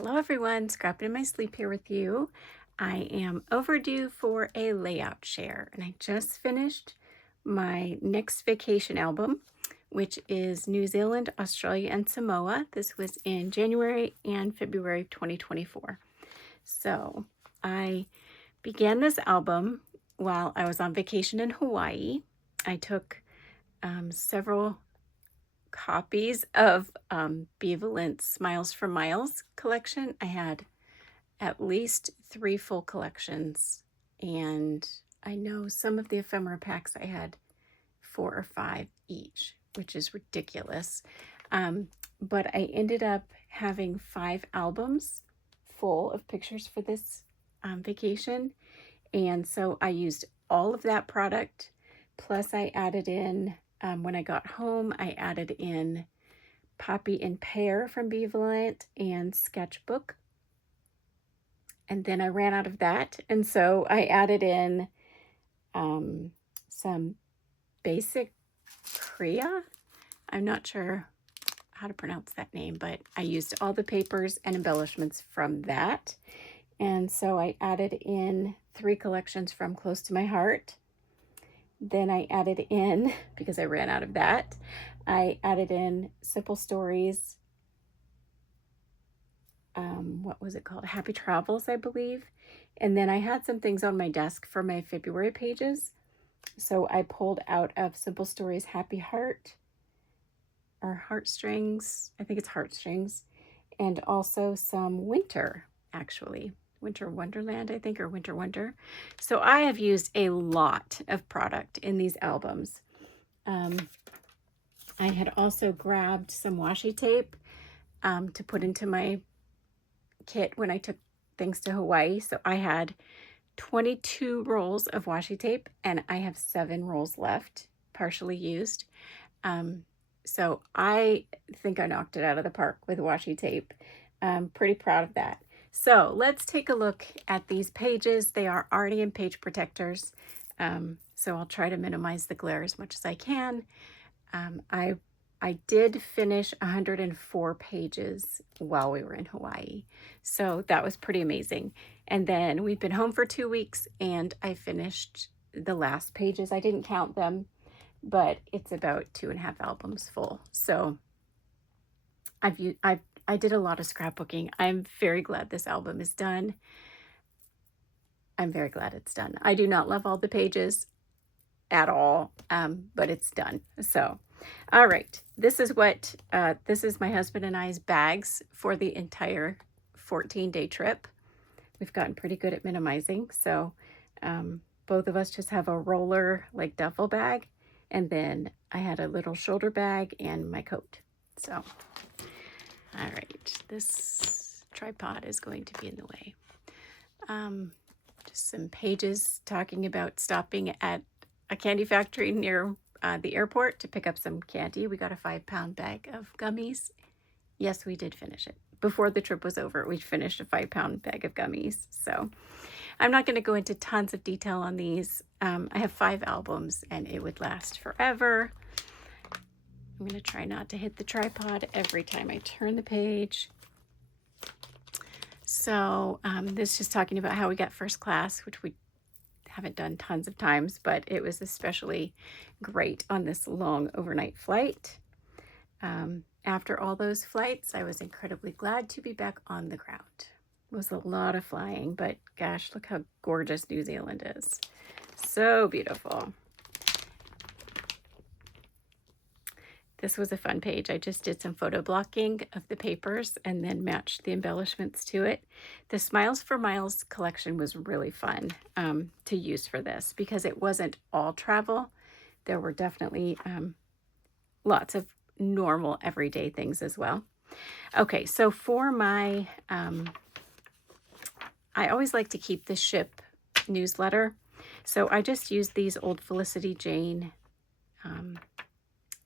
Hello everyone, Scrapping in my sleep here with you. I am overdue for a layout share and I just finished my next vacation album, which is New Zealand, Australia, and Samoa. This was in January and February of 2024. So I began this album while I was on vacation in Hawaii. I took several copies of Beavalent's Smiles for Miles collection. I had at least 3 full collections, and I know some of the ephemera packs I had 4 or 5 each, which is ridiculous. But I ended up having 5 albums full of pictures for this vacation, and so I used all of that product, plus I added in, when I got home, I added in Poppy and Pear from Beavalent and Sketchbook. And then I ran out of that. And so I added in some basic Kriya. I'm not sure how to pronounce that name, but I used all the papers and embellishments from that. And so I added in 3 collections from Close to My Heart. Then I added in, because I ran out of that, I added in Simple Stories. What was it called? Happy Travels, I believe. And then I had some things on my desk for my February pages. So I pulled out of Simple Stories Happy Heart, or Heartstrings. I think it's Heartstrings. And also some Winter, actually. Winter Wonderland, I think, or Winter Wonder. So I have used a lot of product in these albums. I had also grabbed some washi tape to put into my kit when I took things to Hawaii. So I had 22 rolls of washi tape and I have 7 rolls left, partially used. So I think I knocked it out of the park with washi tape. I'm pretty proud of that. So let's take a look at these pages. They are already in page protectors. So I'll try to minimize the glare as much as I can. I did finish 104 pages while we were in Hawaii. So that was pretty amazing. And then we've been home for 2 weeks and I finished the last pages. I didn't count them, but it's about 2.5 albums full. So I did a lot of scrapbooking. I'm very glad this album is done. I'm very glad it's done. I do not love all the pages at all, but it's done. So, all right, this is what, this is my husband and I's bags for the entire 14-day trip. We've gotten pretty good at minimizing. So both of us just have a roller like duffel bag. And then I had a little shoulder bag and my coat. So, all right, this tripod is going to be in the way. Just some pages talking about stopping at a candy factory near the airport to pick up some candy. We got a 5-pound bag of gummies. Yes, we did finish it. Before the trip was over, we finished a 5-pound bag of gummies. So I'm not going to go into tons of detail on these. I have 5 albums and it would last forever. I'm going to try not to hit the tripod every time I turn the page. So this is just talking about how we got first class, which we haven't done tons of times, but it was especially great on this long overnight flight. After all those flights, I was incredibly glad to be back on the ground. It was a lot of flying, but gosh, look how gorgeous New Zealand is. So beautiful. This was a fun page. I just did some photo blocking of the papers and then matched the embellishments to it. The Smiles for Miles collection was really fun to use for this because it wasn't all travel. There were definitely lots of normal everyday things as well. Okay, so for my, I always like to keep the ship newsletter. So I just used these old Felicity Jane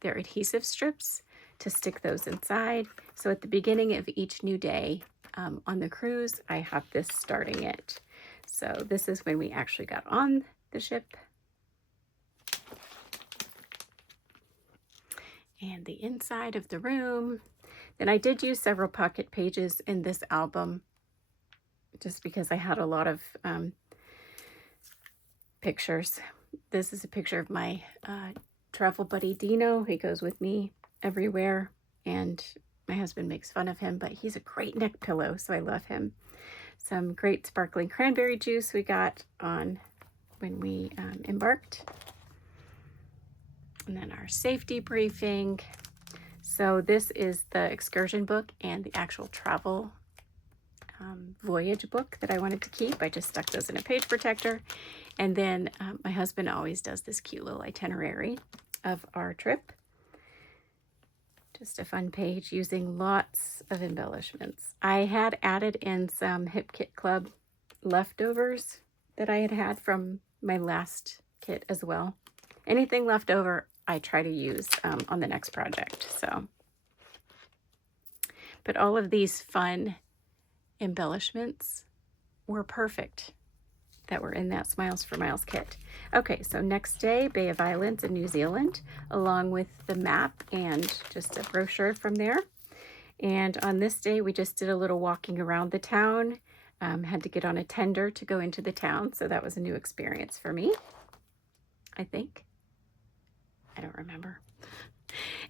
they're adhesive strips to stick those inside. So at the beginning of each new day on the cruise, I have this starting it. So this is when we actually got on the ship. And the inside of the room. Then I did use several pocket pages in this album just because I had a lot of pictures. This is a picture of my travel buddy Dino. He goes with me everywhere, and my husband makes fun of him, but he's a great neck pillow, so I love him. Some great sparkling cranberry juice we got on when we embarked. And then our safety briefing. So this is the excursion book and the actual travel voyage book that I wanted to keep. I just stuck those in a page protector. And then my husband always does this cute little itinerary of our trip. Just a fun page using lots of embellishments. I had added in some Hip Kit Club leftovers that I had from my last kit as well. Anything left over, I try to use on the next project. So, but all of these fun embellishments were perfect that were in that Smiles for Miles kit. Okay, so next day, Bay of Islands in New Zealand, along with the map and just a brochure from there. And on this day, we just did a little walking around the town. Had to get on a tender to go into the town, so that was a new experience for me, I think. I don't remember.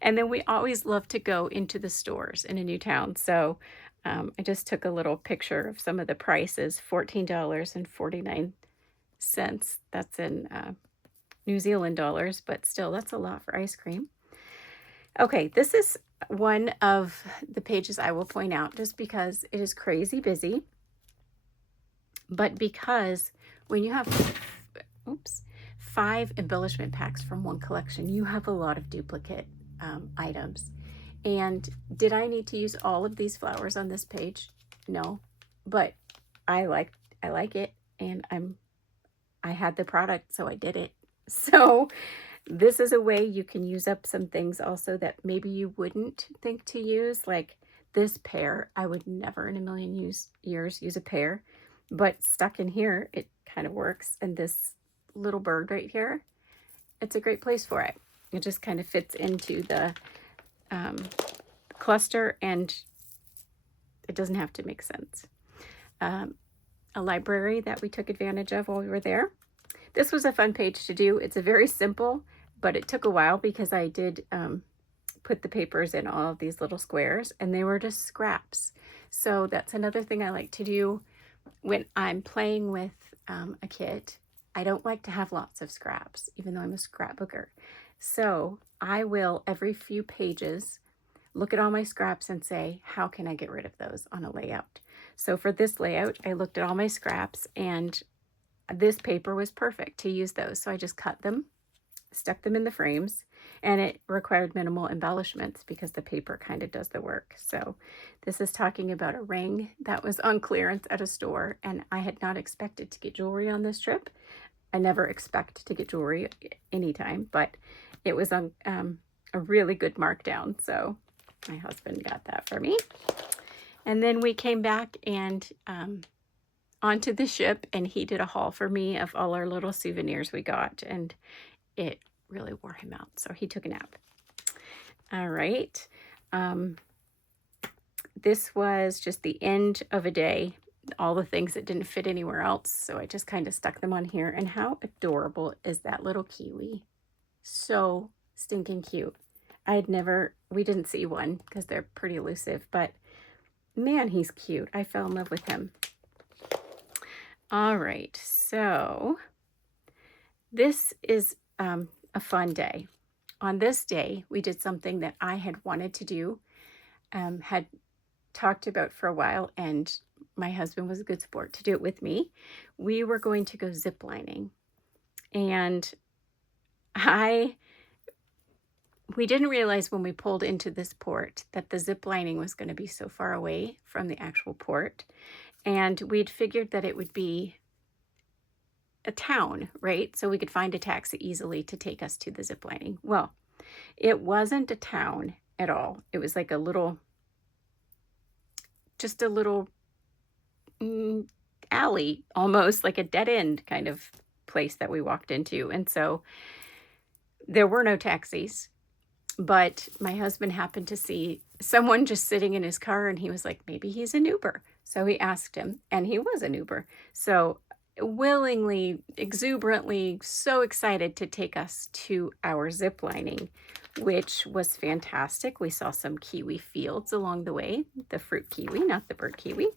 And then we always love to go into the stores in a new town. So I just took a little picture of some of the prices, $14.49. That's in New Zealand dollars, but still, that's a lot for ice cream. Okay, this is one of the pages I will point out just because it is crazy busy, but because when you have 5 embellishment packs from one collection, you have a lot of duplicate items. And did I need to use all of these flowers on this page? No, but I like it, and I had the product, so I did it. So this is a way you can use up some things also that maybe you wouldn't think to use, like this pear. I would never in a million years use a pear, but stuck in here, it kind of works. And this little bird right here, it's a great place for it. It just kind of fits into the cluster, and it doesn't have to make sense. A library that we took advantage of while we were there. This was a fun page to do. It's a very simple, but it took a while because I did put the papers in all of these little squares, and they were just scraps. So that's another thing I like to do when I'm playing with a kit. I don't like to have lots of scraps, even though I'm a scrapbooker. So I will, every few pages, look at all my scraps and say, how can I get rid of those on a layout? So for this layout, I looked at all my scraps, and this paper was perfect to use those. So I just cut them, stuck them in the frames, and it required minimal embellishments because the paper kind of does the work. So this is talking about a ring that was on clearance at a store, and I had not expected to get jewelry on this trip. I never expect to get jewelry anytime, but it was on a really good markdown. So my husband got that for me. And then we came back and onto the ship, and he did a haul for me of all our little souvenirs we got, and it really wore him out. So he took a nap. All right. This was just the end of a day. All the things that didn't fit anywhere else. So I just kind of stuck them on here. And how adorable is that little kiwi? So stinking cute. We didn't see one because they're pretty elusive, but man, he's cute. I fell in love with him. All right, so this is a fun day. On this day, we did something that I had wanted to do, had talked about for a while, and my husband was a good sport to do it with me. We were going to go ziplining, and we didn't realize when we pulled into this port that the ziplining was going to be so far away from the actual port. And we'd figured that it would be a town, right? So we could find a taxi easily to take us to the ziplining. Well, it wasn't a town at all. It was like just a little alley, almost like a dead end kind of place that we walked into. And so there were no taxis, but my husband happened to see someone just sitting in his car, and he was like, maybe he's an Uber. So he asked him, and he was an Uber. So willingly, exuberantly, so excited to take us to our zip lining, which was fantastic. We saw some kiwi fields along the way, the fruit kiwi, not the bird kiwi.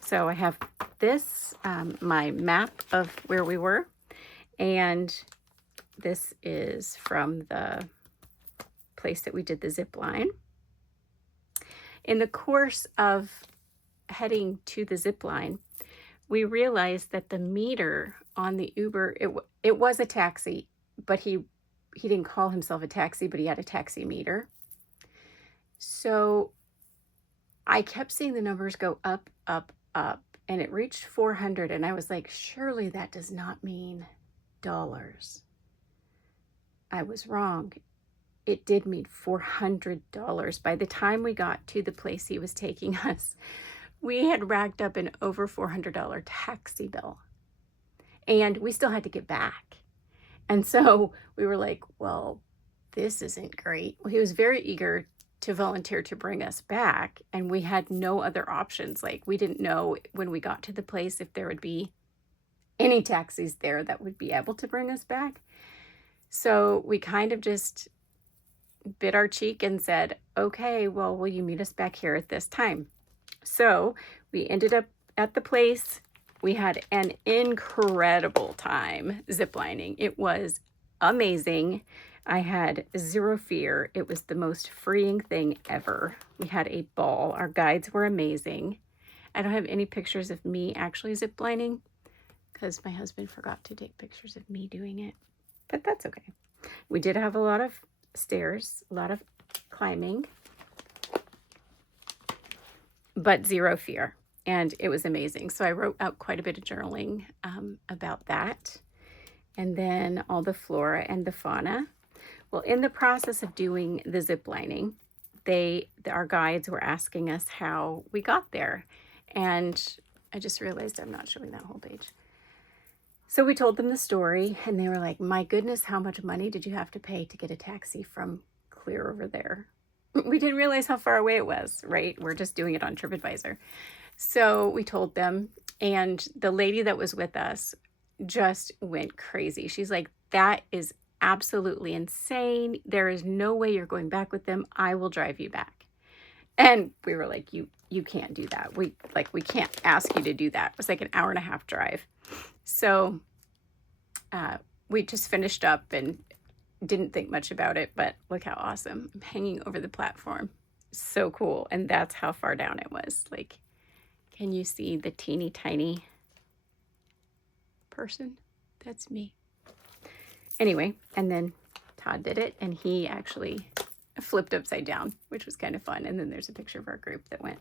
So I have this, my map of where we were, and this is from the place that we did the zip line. In the course of heading to the zip line, we realized that the meter on the Uber, it was a taxi, but he didn't call himself a taxi, but he had a taxi meter. So I kept seeing the numbers go up, up, up, and it reached 400, and I was like, surely that does not mean dollars. I was wrong. It did mean $400. By the time we got to the place he was taking us, we had racked up an over $400 taxi bill, and we still had to get back. And so we were like, well, this isn't great. Well, he was very eager to volunteer to bring us back, and we had no other options. Like, we didn't know when we got to the place if there would be any taxis there that would be able to bring us back. So we kind of just bit our cheek and said, okay, well, will you meet us back here at this time? So we ended up at the place. We had an incredible time ziplining. It was amazing. I had zero fear. It was the most freeing thing ever. We had a ball. Our guides were amazing. I don't have any pictures of me actually ziplining because my husband forgot to take pictures of me doing it, but that's okay. We did have a lot of stairs, a lot of climbing, but zero fear. And it was amazing. So I wrote out quite a bit of journaling about that. And then all the flora and the fauna. Well, in the process of doing the zip lining, our guides were asking us how we got there. And I just realized I'm not showing that whole page. So we told them the story, and they were like, my goodness, how much money did you have to pay to get a taxi from clear over there? We didn't realize how far away it was, right? We're just doing it on TripAdvisor. So we told them, and the lady that was with us just went crazy. She's like, that is absolutely insane. There is no way you're going back with them. I will drive you back. And we were like, you can't do that. We can't ask you to do that. It was like an hour and a half drive. So we just finished up and didn't think much about it, but look how awesome. I'm hanging over the platform. So cool. And that's how far down it was. Like, can you see the teeny tiny person? That's me. Anyway, and then Todd did it, and he actually flipped upside down, which was kind of fun. And then there's a picture of our group that went.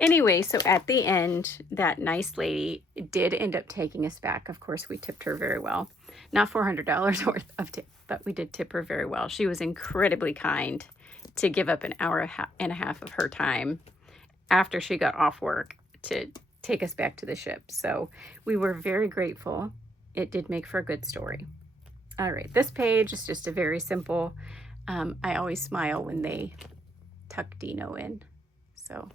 Anyway, so at the end, that nice lady did end up taking us back. Of course, we tipped her very well. Not $400 worth of tip, but we did tip her very well. She was incredibly kind to give up an hour and a half of her time after she got off work to take us back to the ship. So we were very grateful. It did make for a good story. All right, this page is just a very simple, I always smile when they tuck Dino in. So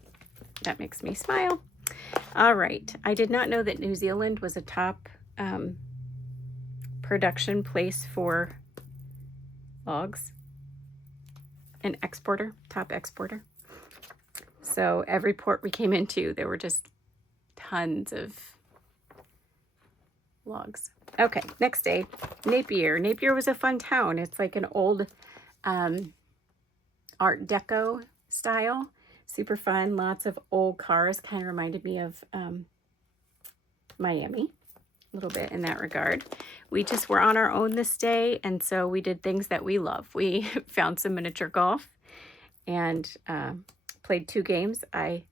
that makes me smile. All right, I did not know that New Zealand was a top production place for logs. An exporter, top exporter. So every port we came into, there were just tons of logs. Okay, next day, Napier. Napier was a fun town. It's like an old Art Deco style. Super fun. Lots of old cars. Kind of reminded me of Miami a little bit in that regard. We just were on our own this day, and so we did things that we love. We found some miniature golf and played 2 games. I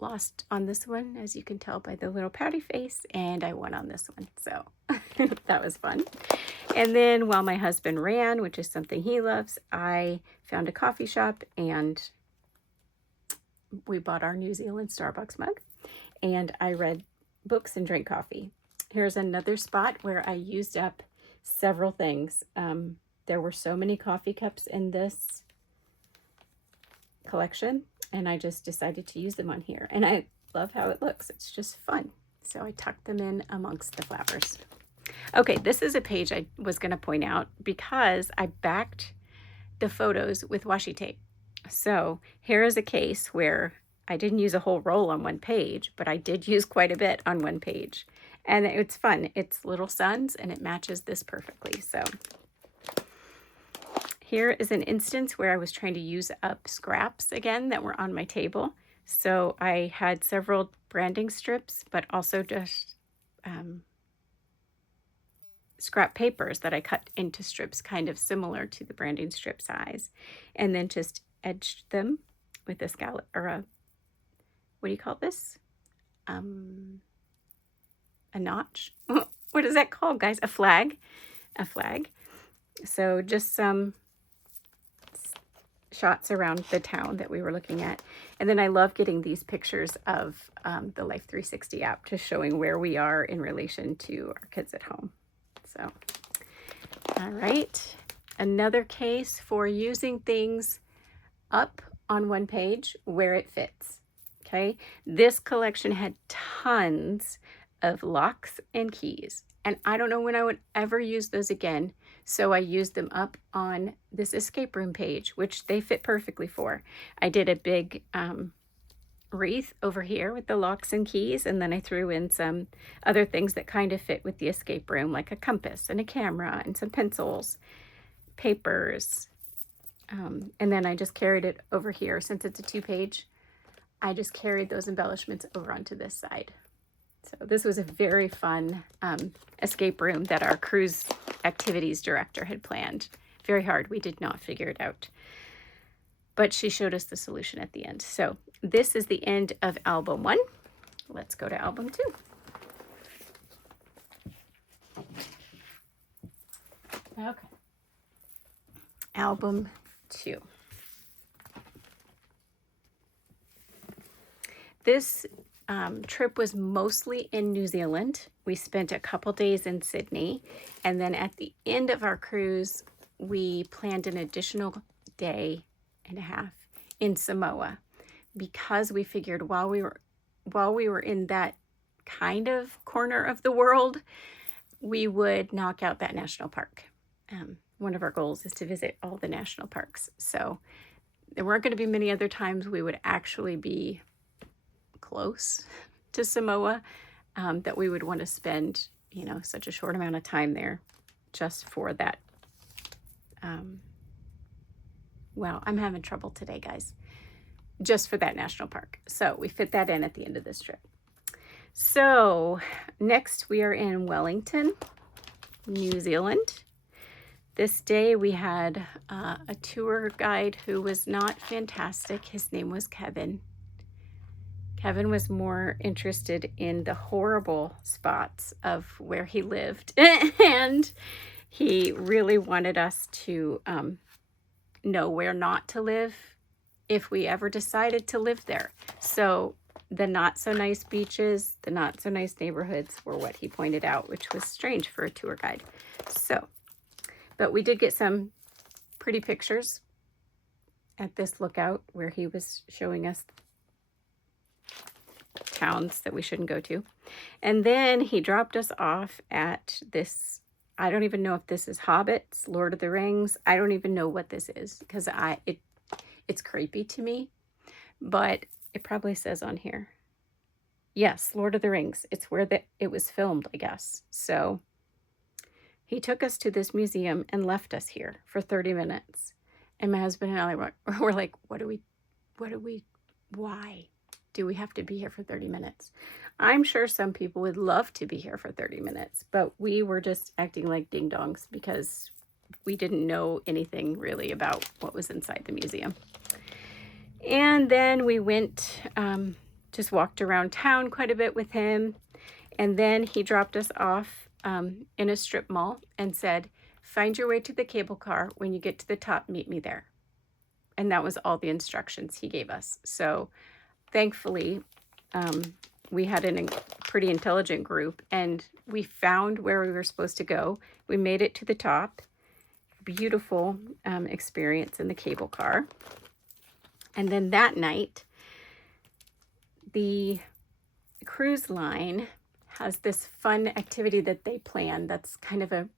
lost on this one, as you can tell by the little pouty face, and I won on this one, so that was fun. And then while my husband ran, which is something he loves, I found a coffee shop, and we bought our New Zealand Starbucks mug, and I read books and drank coffee. Here's another spot where I used up several things. There were so many coffee cups in this collection, and I just decided to use them on here. And I love how it looks. It's just fun. So I tucked them in amongst the flowers. Okay, this is a page I was going to point out because I backed the photos with washi tape. So here is a case where I didn't use a whole roll on one page, but I did use quite a bit on one page. And it's fun. It's little suns and it matches this perfectly. So here is an instance where I was trying to use up scraps again that were on my table. So I had several branding strips, but also just scrap papers that I cut into strips kind of similar to the branding strip size, and then just edged them with a scallop, or a, what do you call this? A notch? What is that called, guys? A flag. A flag. So just some shots around the town that we were looking at. And then I love getting these pictures of the Life 360 app, just showing where we are in relation to our kids at home. So, all right, another case for using things up on one page where it fits. Okay, this collection had tons of locks and keys, and I don't know when I would ever use those again. So I used them up on this escape room page, which they fit perfectly for. I did a big wreath over here with the locks and keys, and then I threw in some other things that kind of fit with the escape room, like a compass and a camera and some pencils, papers, and then I just carried it over here. Since it's a 2-page, I just carried those embellishments over onto this side. So this was a very fun escape room that our cruise activities director had planned. Very hard. We did not figure it out, but she showed us the solution at the end. So this is the end of album 1. Let's go to album 2. Okay. Album 2. This trip was mostly in New Zealand. We spent a couple days in Sydney, and then at the end of our cruise, we planned an additional day and a half in Samoa, because we figured while we were in that kind of corner of the world, we would knock out that national park. One of our goals is to visit all the national parks. So there weren't going to be many other times we would actually be close to Samoa that we would want to spend, you know, such a short amount of time there just for that. Wow, I'm having trouble today, guys. Just for that national park. So we fit that in at the end of this trip. So next we are in Wellington, New Zealand. This day we had a tour guide who was not fantastic. His name was Kevin. Kevin was more interested in the horrible spots of where he lived. And he really wanted us to know where not to live if we ever decided to live there. So the not so nice beaches, the not so nice neighborhoods were what he pointed out, which was strange for a tour guide. So, but we did get some pretty pictures at this lookout where he was showing us towns that we shouldn't go to. And then he dropped us off at this, I don't even know if this is Hobbits, Lord of the Rings. I don't even know what this is because it's creepy to me, but it probably says on here. Yes, Lord of the Rings. It's where it was filmed, I guess. So he took us to this museum and left us here for 30 minutes. And my husband and I were like, why do we have to be here for 30 minutes? I'm sure some people would love to be here for 30 minutes, but we were just acting like ding-dongs because we didn't know anything really about what was inside the museum. And then we went, just walked around town quite a bit with him. And then he dropped us off in a strip mall and said, find your way to the cable car. When you get to the top, meet me there. And that was all the instructions he gave us. So thankfully, we had a pretty intelligent group and we found where we were supposed to go. We made it to the top. Beautiful experience in the cable car. And then that night, the cruise line has this fun activity that they plan that's kind of a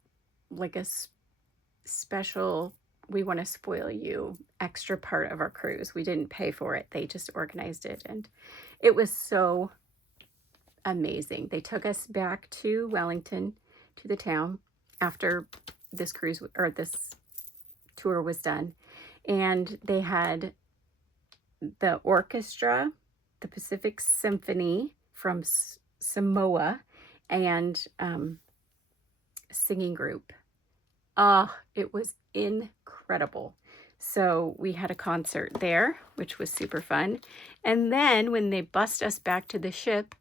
special, we want to spoil you extra part of our cruise. We didn't pay for it. They just organized it, and it was so amazing. They took us back to Wellington, to the town, after this cruise or this tour was done, and they had the orchestra, the Pacific Symphony from Samoa, and singing group. It was incredible. So we had a concert there, which was super fun. And then when they bussed us back to the ship,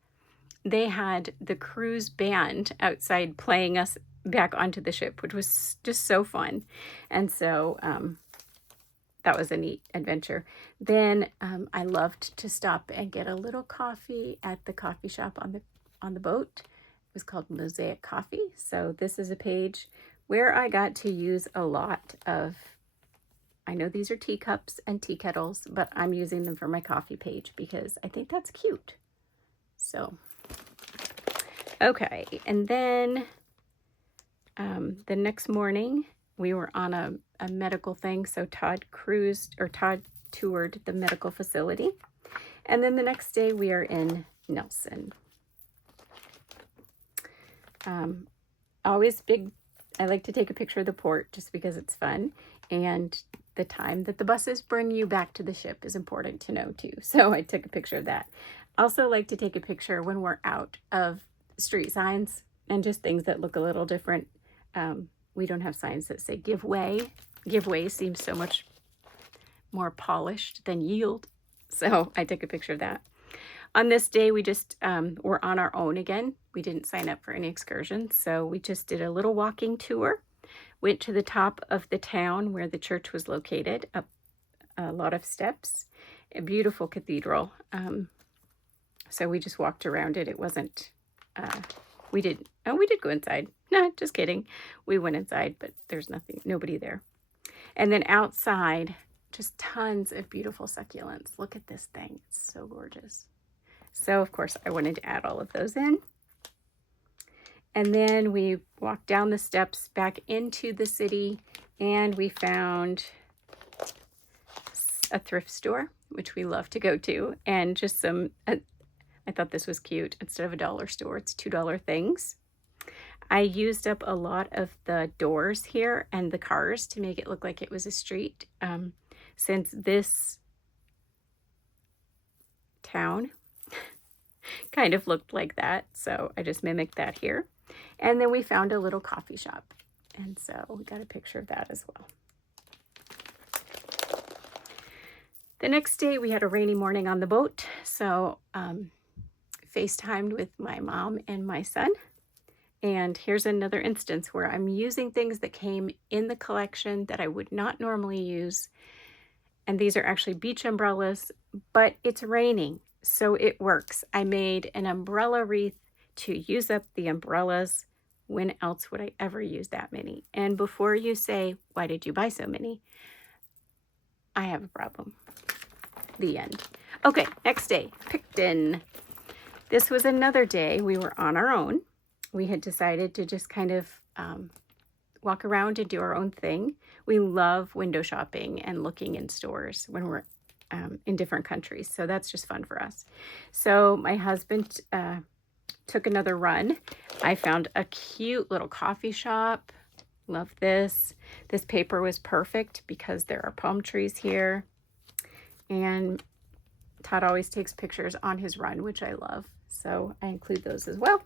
they had the cruise band outside playing us back onto the ship, which was just so fun. And so that was a neat adventure. Then I loved to stop and get a little coffee at the coffee shop on the boat. It was called Mosaic Coffee. So this is a page where I got to use a lot of, I know these are teacups and tea kettles, but I'm using them for my coffee page because I think that's cute. So, okay. And then the next morning we were on a medical thing. So Todd toured the medical facility. And then the next day we are in Nelson. Always big, I like to take a picture of the port just because it's fun. And the time that the buses bring you back to the ship is important to know too. So I took a picture of that. Also like to take a picture when we're out of street signs and just things that look a little different. We don't have signs that say give way. Give way seems so much more polished than yield. So I took a picture of that. On this day, we just were on our own again. We didn't sign up for any excursions. So we just did a little walking tour, went to the top of the town where the church was located, up a lot of steps, a beautiful cathedral. So we just walked around it. It wasn't, we did go inside. No, just kidding. We went inside, but there's nobody there. And then outside, just tons of beautiful succulents. Look at this thing. It's so gorgeous. So, of course, I wanted to add all of those in. And then we walked down the steps back into the city, and we found a thrift store, which we love to go to, and just some, I thought this was cute. Instead of a dollar store, it's $2 things. I used up a lot of the doors here and the cars to make it look like it was a street, since this town kind of looked like that. So I just mimicked that here. And then we found a little coffee shop. And so we got a picture of that as well. The next day we had a rainy morning on the boat. So FaceTimed with my mom and my son. And here's another instance where I'm using things that came in the collection that I would not normally use. And these are actually beach umbrellas, but it's raining, so it works. I made an umbrella wreath to use up the umbrellas. When else would I ever use that many? And before you say, why did you buy so many? I have a problem. The end. Okay, next day, Picton. This was another day we were on our own. We had decided to just kind of walk around and do our own thing. We love window shopping and looking in stores when we're in different countries. So that's just fun for us. So my husband took another run. I found a cute little coffee shop. Love this. This paper was perfect because there are palm trees here. And Todd always takes pictures on his run, which I love. So I include those as well.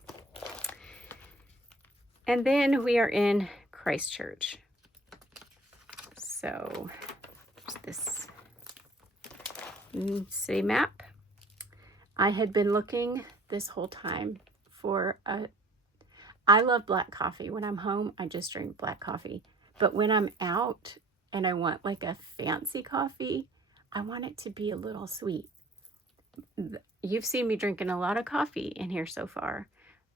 And then we are in Christchurch. So there's this city map. I had been looking this whole time for I love black coffee. When I'm home, I just drink black coffee. But when I'm out and I want like a fancy coffee, I want it to be a little sweet. You've seen me drinking a lot of coffee in here so far.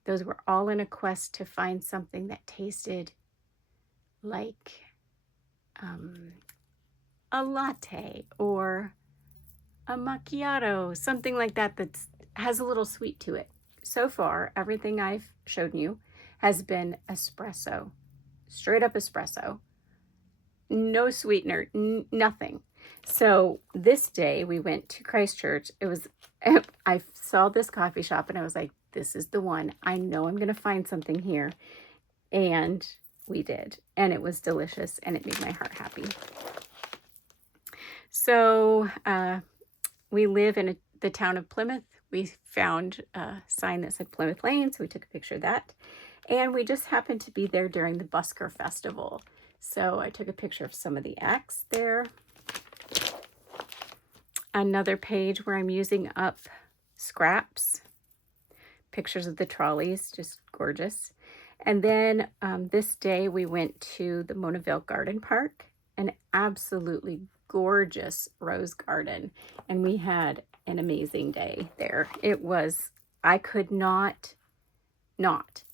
Those were all in a quest to find something that tasted like a latte or a macchiato, something like that has a little sweet to it. So far, everything I've shown you has been espresso, straight up espresso, no sweetener, nothing. So this day we went to Christchurch. It was, I saw this coffee shop and I was like, this is the one. I know I'm going to find something here. And we did. And it was delicious and it made my heart happy. So we live in the town of Plymouth. We found a sign that said Plymouth Lane, so we took a picture of that. And we just happened to be there during the Busker Festival. So I took a picture of some of the acts there. Another page where I'm using up scraps. Pictures of the trolleys, just gorgeous. And then this day we went to the Monaville Garden Park, an absolutely gorgeous rose garden. And we had an amazing day there. It was, I could not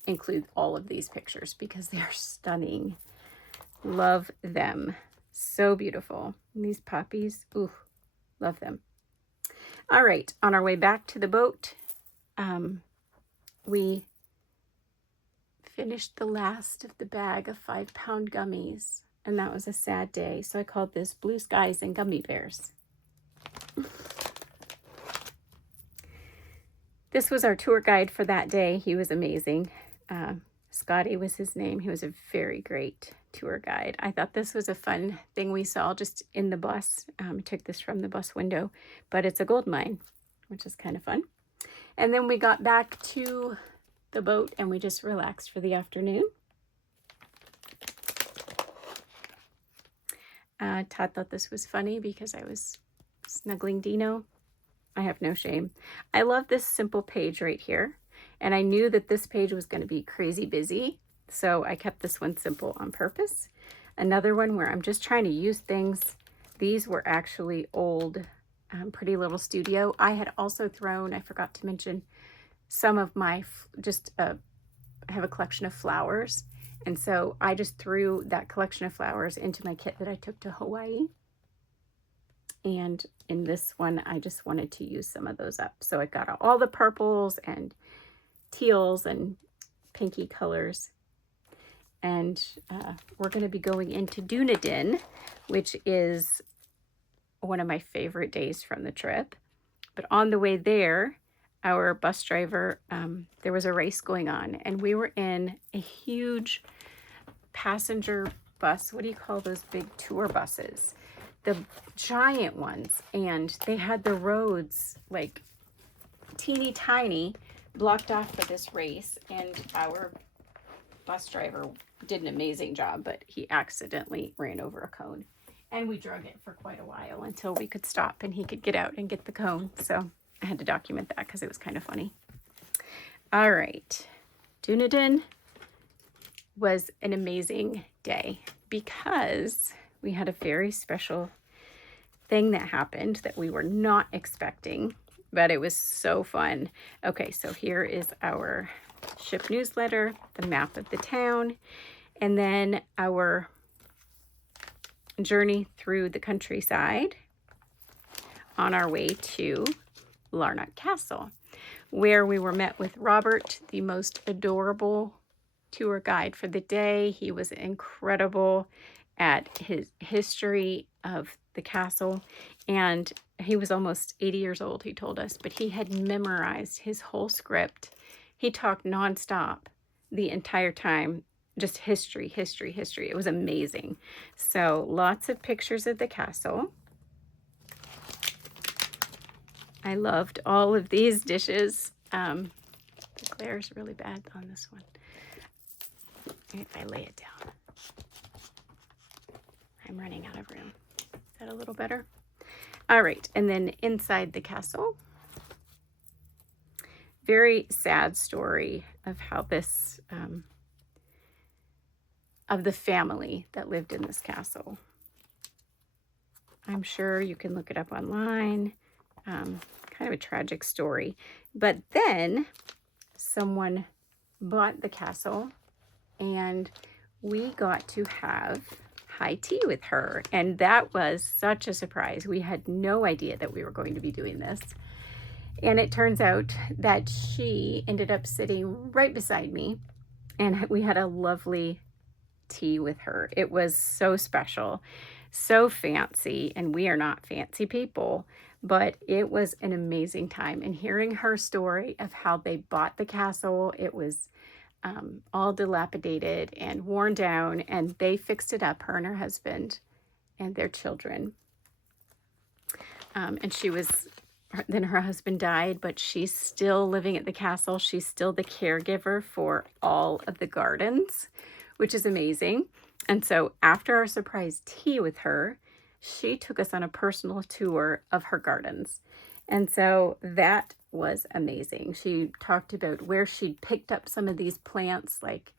include all of these pictures because they are stunning. Love them. So beautiful. And these puppies, ooh, love them. All right, on our way back to the boat, we finished the last of the bag of 5-pound gummies, and that was a sad day. So I called this Blue Skies and Gummy Bears. This was our tour guide for that day. He was amazing. Scotty was his name. He was a very great tour guide. I thought this was a fun thing we saw just in the bus. I took this from the bus window, but it's a gold mine, which is kind of fun. And then we got back to the boat and we just relaxed for the afternoon. Todd thought this was funny because I was snuggling Dino. I have no shame. I love this simple page right here. And I knew that this page was going to be crazy busy. So I kept this one simple on purpose. Another one where I'm just trying to use things. These were actually old Pretty Little Studio. I had also thrown, I forgot to mention, some of my, I have a collection of flowers. And so I just threw that collection of flowers into my kit that I took to Hawaii. And in this one, I just wanted to use some of those up. So I got all the purples and teals and pinky colors. And we're going to be going into Dunedin, which is one of my favorite days from the trip. But on the way there, our bus driver, there was a race going on, and we were in a huge passenger bus. What do you call those big tour buses? The giant ones. And they had the roads like teeny tiny, blocked off for this race. And our bus driver did an amazing job, but he accidentally ran over a cone. And we drug it for quite a while until we could stop and he could get out and get the cone. So I had to document that because it was kind of funny. All right. Dunedin was an amazing day because we had a very special thing that happened that we were not expecting, but it was so fun. Okay, so here is our ship newsletter, the map of the town, and then our journey through the countryside on our way to Larnock Castle, where we were met with Robert, the most adorable tour guide for the day. He was incredible at his history of the castle, and he was almost 80 years old, he told us, but he had memorized his whole script. He talked nonstop the entire time, just history, history, history. It was amazing. So lots of pictures of the castle. I loved all of these dishes. The glare is really bad on this one. If I lay it down. I'm running out of room. Is that a little better? All right, and then inside the castle, very sad story of how this, of the family that lived in this castle. I'm sure you can look it up online. Kind of a tragic story. But then someone bought the castle and we got to have high tea with her. And that was such a surprise. We had no idea that we were going to be doing this. And it turns out that she ended up sitting right beside me, and we had a lovely tea with her. It was so special, so fancy, and we are not fancy people, but it was an amazing time. And hearing her story of how they bought the castle, it was all dilapidated and worn down, and they fixed it up, her and her husband and their children. And then her husband died, but she's still living at the castle. She's still the caregiver for all of the gardens, which is amazing. And so after our surprise tea with her, she took us on a personal tour of her gardens. And so that was amazing. She talked about where she'd picked up some of these plants, like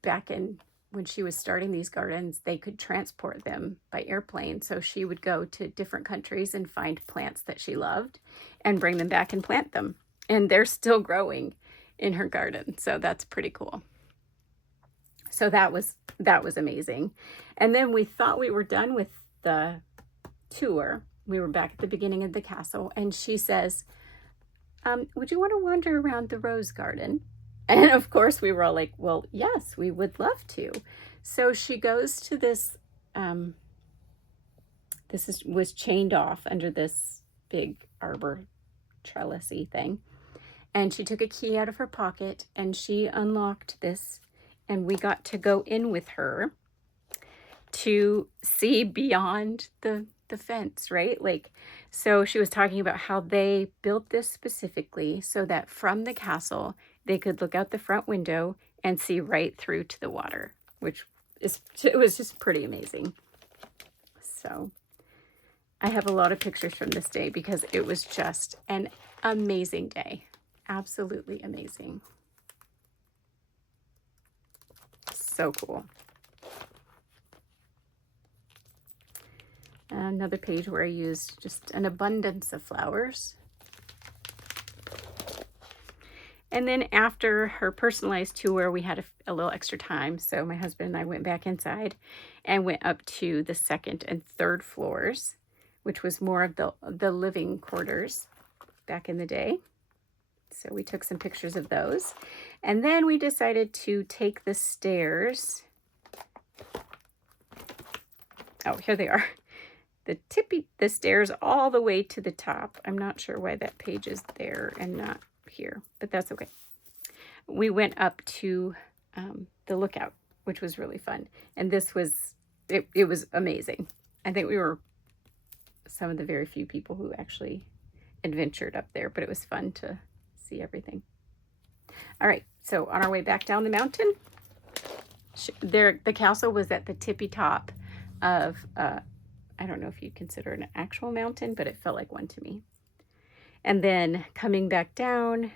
back in when she was starting these gardens, they could transport them by airplane. So she would go to different countries and find plants that she loved and bring them back and plant them. And they're still growing in her garden. So that's pretty cool. So that was amazing. And then we thought we were done with the tour. We were back at the beginning of the castle, and she says, would you want to wander around the rose garden? And of course we were all like, well, yes, we would love to. So she goes to this, was chained off under this big arbor trellisy thing. And she took a key out of her pocket and she unlocked this, and we got to go in with her to see beyond the fence, right? Like, so she was talking about how they built this specifically so that from the castle, they could look out the front window and see right through to the water, it was just pretty amazing. So I have a lot of pictures from this day because it was just an amazing day. Absolutely amazing. So cool. Another page where I used just an abundance of flowers. And then after her personalized tour, we had a little extra time. So my husband and I went back inside and went up to the second and third floors, which was more of the living quarters back in the day. So we took some pictures of those. And then we decided to take the stairs. Oh, here they are. The stairs all the way to the top. I'm not sure why that page is there and not here, but that's okay. We went up to the lookout, which was really fun. And this was, it was amazing. I think we were some of the very few people who actually adventured up there, but it was fun to see everything. All right, so on our way back down the mountain, the castle was at the tippy top of, I don't know if you'd consider it an actual mountain, but it felt like one to me. And then coming back down,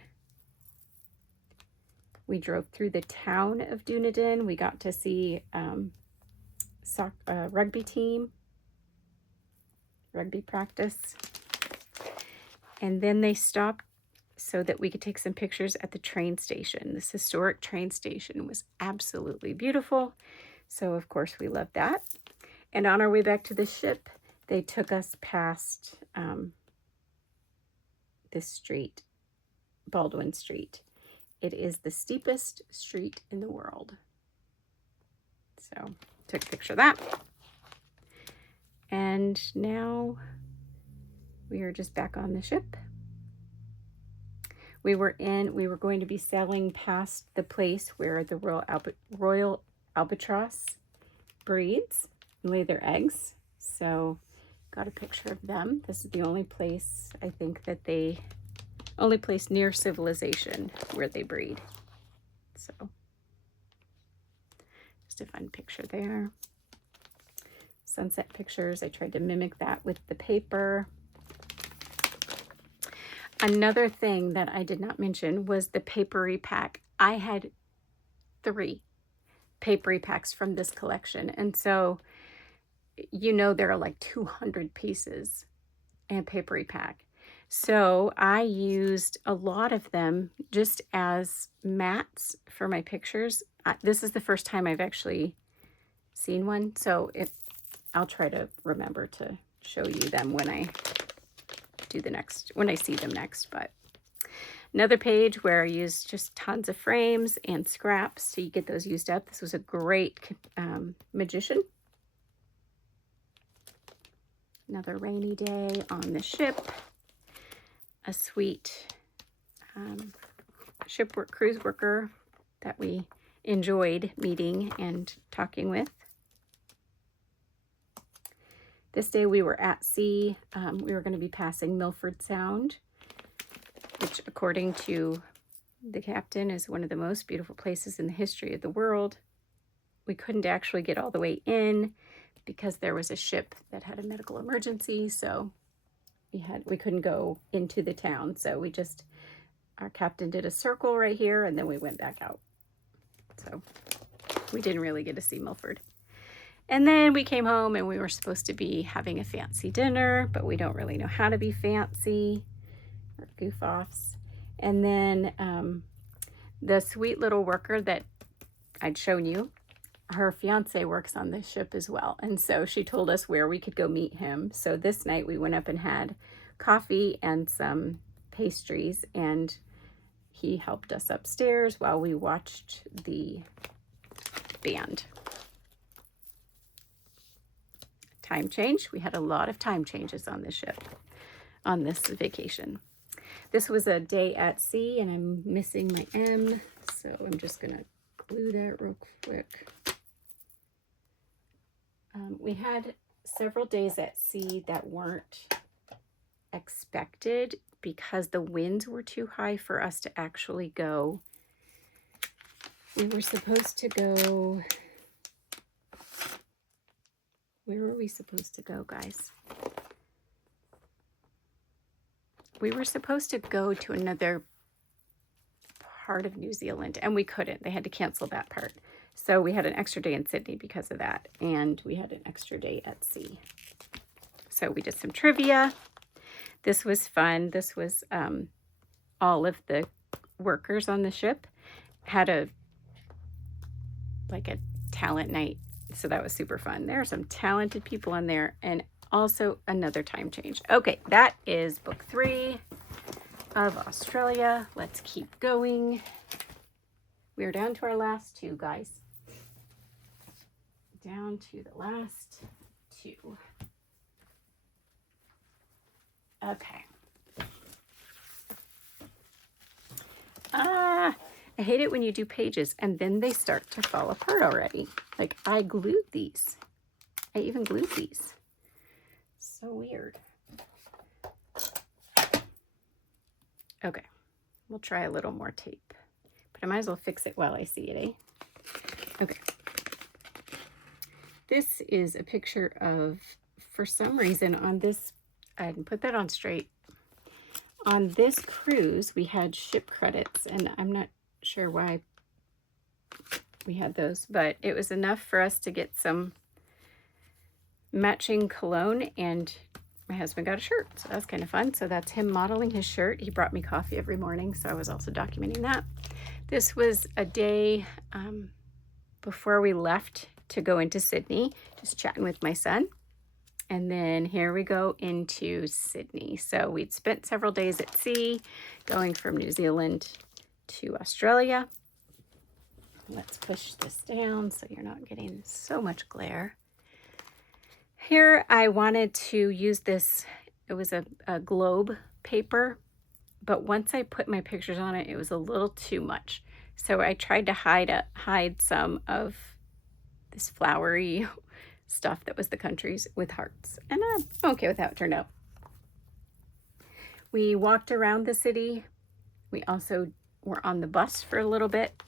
we drove through the town of Dunedin. We got to see rugby team, rugby practice. And then they stopped so that we could take some pictures at the train station. This historic train station was absolutely beautiful. So of course we loved that. And on our way back to the ship, they took us past this street, Baldwin Street. It is the steepest street in the world. So took a picture of that. And now we are just back on the ship. We were going to be sailing past the place where the Royal Albatross breeds and lay their eggs. So got a picture of them. This is the only place, I think, only place near civilization where they breed. So just a fun picture there. Sunset pictures. I tried to mimic that with the paper. Another thing that I did not mention was the papery pack. I had 3 papery packs from this collection. And so, there are like 200 pieces in a papery pack. So I used a lot of them just as mats for my pictures. This is the first time I've actually seen one. So I'll try to remember to show you them when I do when I see them next. But another page where I used just tons of frames and scraps so you get those used up. This was a great magician. Another rainy day on the ship. A sweet cruise worker that we enjoyed meeting and talking with. This day we were at sea. We were going to be passing Milford Sound, which according to the captain is one of the most beautiful places in the history of the world. We couldn't actually get all the way in because there was a ship that had a medical emergency, so we couldn't go into the town. So our captain did a circle right here and then we went back out. So we didn't really get to see Milford. And then we came home and we were supposed to be having a fancy dinner, but we don't really know how to be fancy or goof offs. And then the sweet little worker that I'd shown you, her fiance works on this ship as well. And so she told us where we could go meet him. So this night we went up and had coffee and some pastries, and he helped us upstairs while we watched the band. Time change. We had a lot of time changes on this ship, on this vacation. This was a day at sea, and I'm missing my M, so I'm just going to glue that real quick. We had several days at sea that weren't expected because the winds were too high for us to actually go. We were supposed to go... Where were we supposed to go, guys? We were supposed to go to another part of New Zealand, and we couldn't. They had to cancel that part. So we had an extra day in Sydney because of that, and we had an extra day at sea. So we did some trivia. This was fun. This was all of the workers on the ship had a talent night. So that was super fun. There are some talented people in there, and also another time change. Okay, that is book 3 of Australia. Let's keep going. We're down to our last 2, guys. Down to the last 2. Okay. I hate it when you do pages and then they start to fall apart already. Like, I glued these. I even glued these. So weird. Okay, we'll try a little more tape. But I might as well fix it while I see it, eh? Okay. This is a picture of, for some reason on this, I didn't put that on straight. On this cruise, we had ship credits, and I'm not sure why we had those, but it was enough for us to get some matching cologne, and my husband got a shirt, so that's kind of fun. So that's him modeling his shirt. He brought me coffee every morning, so I was also documenting that. This was a day before we left to go into Sydney, just chatting with my son. And then here we go into Sydney. So we'd spent several days at sea, going from New Zealand to Australia. Let's push this down so you're not getting so much glare. Here I wanted to use this, it was a globe paper, but once I put my pictures on it, it was a little too much. So I tried to hide some of this flowery stuff that was the countries with hearts. And I'm okay with how it turned out. We walked around the city. We also were on the bus for a little bit.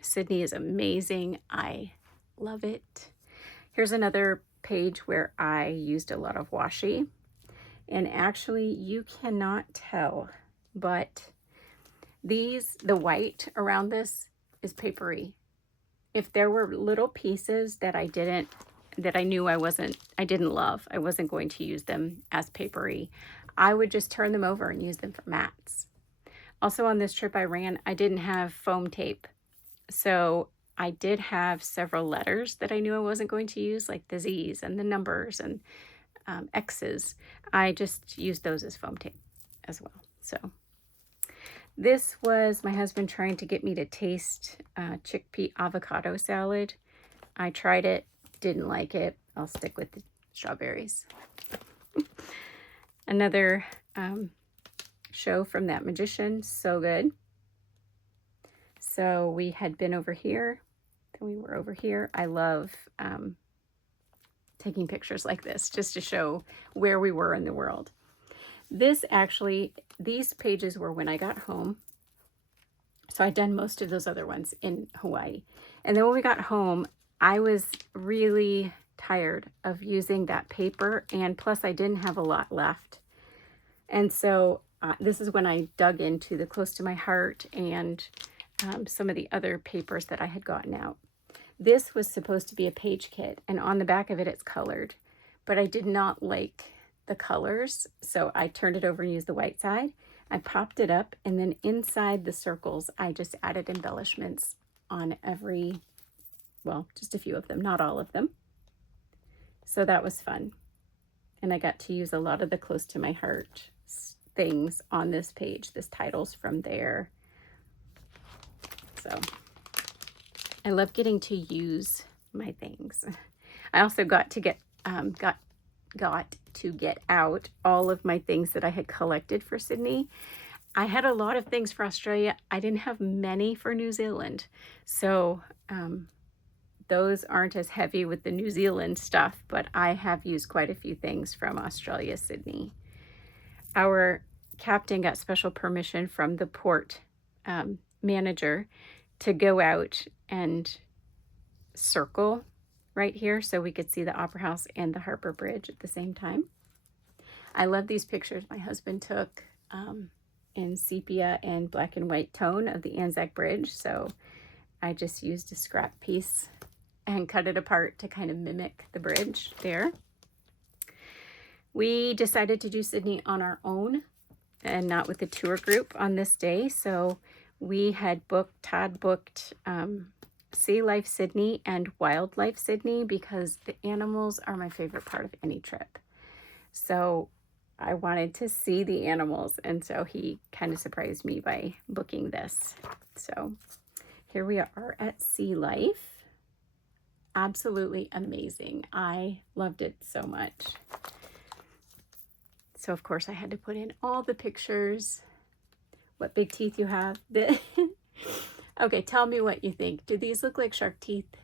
Sydney is amazing. I love it. Here's another page where I used a lot of washi. And actually, you cannot tell, but the white around this is papery. If there were little pieces that I knew I didn't love, I wasn't going to use them as papery, I would just turn them over and use them for mats. Also on this trip I didn't have foam tape. So I did have several letters that I knew I wasn't going to use, like the Z's and the numbers and X's. I just used those as foam tape as well. So this was my husband trying to get me to taste chickpea avocado salad. I tried it, didn't like it. I'll stick with the strawberries. Another show from that magician, so good. So we had been over here, then we were over here. I love taking pictures like this just to show where we were in the world. This actually, these pages were when I got home. So I'd done most of those other ones in Hawaii. And then when we got home, I was really tired of using that paper, and plus I didn't have a lot left. And so this is when I dug into the Close to My Heart and some of the other papers that I had gotten out. This was supposed to be a page kit, and on the back of it, it's colored, but I did not like the colors, so I turned it over and used the white side. I popped it up, and then inside the circles, I just added embellishments on every, well, just a few of them, not all of them. So that was fun. And I got to use a lot of the Close to My Heart things on this page. This title's from there. So I love getting to use my things. I also got to get out all of my things that I had collected for Sydney. I had a lot of things for Australia. I didn't have many for New Zealand. So those aren't as heavy with the New Zealand stuff, but I have used quite a few things from Australia, Sydney. Our captain got special permission from the port manager to go out and circle right here so we could see the Opera House and the Harbour Bridge at the same time. I love these pictures my husband took in sepia and black and white tone of the Anzac Bridge. So I just used a scrap piece and cut it apart to kind of mimic the bridge there. We decided to do Sydney on our own and not with the tour group on this day. So Todd booked Sea Life Sydney and Wildlife Sydney because the animals are my favorite part of any trip. So I wanted to see the animals, and so he kind of surprised me by booking this. So here we are at Sea Life. Absolutely amazing. I loved it so much. So of course I had to put in all the pictures. What big teeth you have. Okay, tell me what you think. Do these look like shark teeth?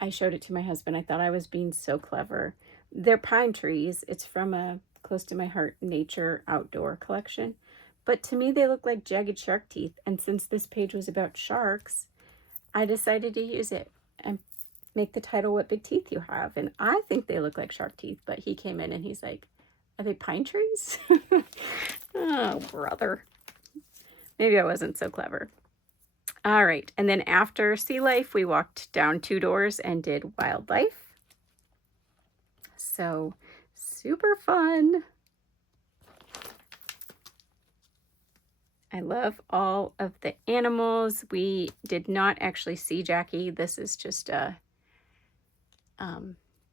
I showed it to my husband. I thought I was being so clever. They're pine trees. It's from a Close to My Heart nature outdoor collection. But to me, they look like jagged shark teeth. And since this page was about sharks, I decided to use it and make the title What Big Teeth You Have. And I think they look like shark teeth, but he came in and he's like, are they pine trees? Oh, brother. Maybe I wasn't so clever. All right. And then after Sea Life, we walked down 2 doors and did Wildlife. So super fun. I love all of the animals. We did not actually see Jackie. This is just a